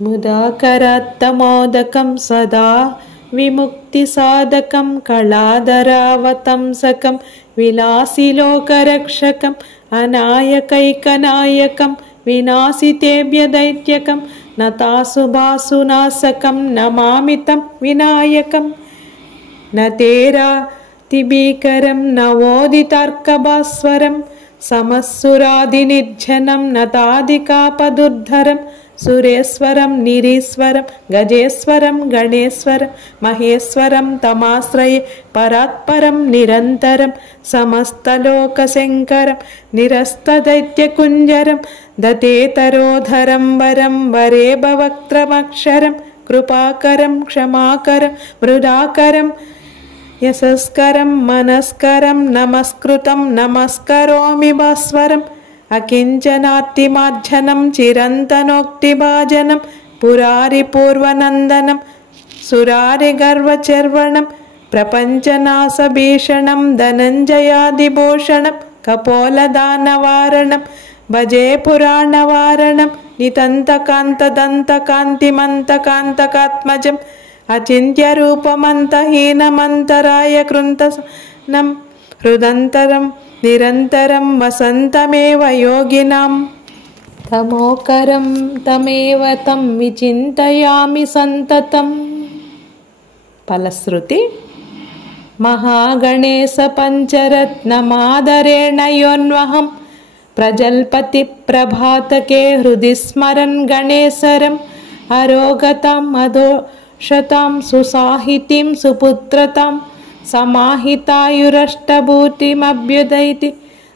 ముదాకరాత్తమోదకం సదా విముక్తిసాధకం కళాధరావతంసకం విలాసిలోకరక్షకం అనాయకైకనాయకం వినాశితేభ్యదైత్యకం నతాసుభాసునాశకం నమామితం వినాయకం నతేరాతిభీకరం నవోదితార్కభాస్వరం సమస్సురాదినిర్జనం నతాదికాపదుర్ధరం సురేశ్వరం నిరీశ్వరం గజేశ్వరం గణేశ్వరం మహేశ్వరం తమాశ్రయే పరాత్పరం నిరంతరం సమస్తలోకశంకరం నిరస్తదైత్యకుంజరం దతేతరోధరం వరం వరేభవక్త్రమక్షరం కృపాకరం క్షమాకరం మృదాకరం యశస్కరం మనస్కరం నమస్కృతం నమస్కరోమి భాస్వరం అకించనాత్తిమార్జనం చిరంతనోక్తిభాజనం పురారి పూర్వనందనం సురారి గర్వచర్వణం ప్రపంచనాశభీషణం ధనంజయాదిభూషణం కపోలదానవారణం భజే పురాణవారణం నితంతకాంతదంతకాంతిమంతకాంతకాత్మజం అచింత్యరూపమంతహీనమంతరాయ కృంతనం హృదంతరం నిరంతరం వసంతమేవ యోగినాం తమోకరం తమేవ తం విచింతయామి సంతతం. ఫలశ్రుతి మహాగణేశ పంచరత్నమాదరేణ యోన్వహం ప్రజల్పతి ప్రభాతకే హృది స్మరన్ గణేశరం అరోగతాం అదోషతాం సుసాహితీం సుపుత్రతాం సమాహితాయురష్టభూతిమభ్యుదైతి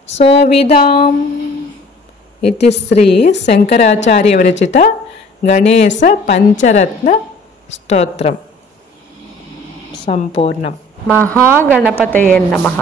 సోవిదాం. ఇది శ్రీ శంకరాచార్య విరచిత గణేశ పంచరత్న స్తోత్రం సంపూర్ణం. మహాగణపతయే నమః.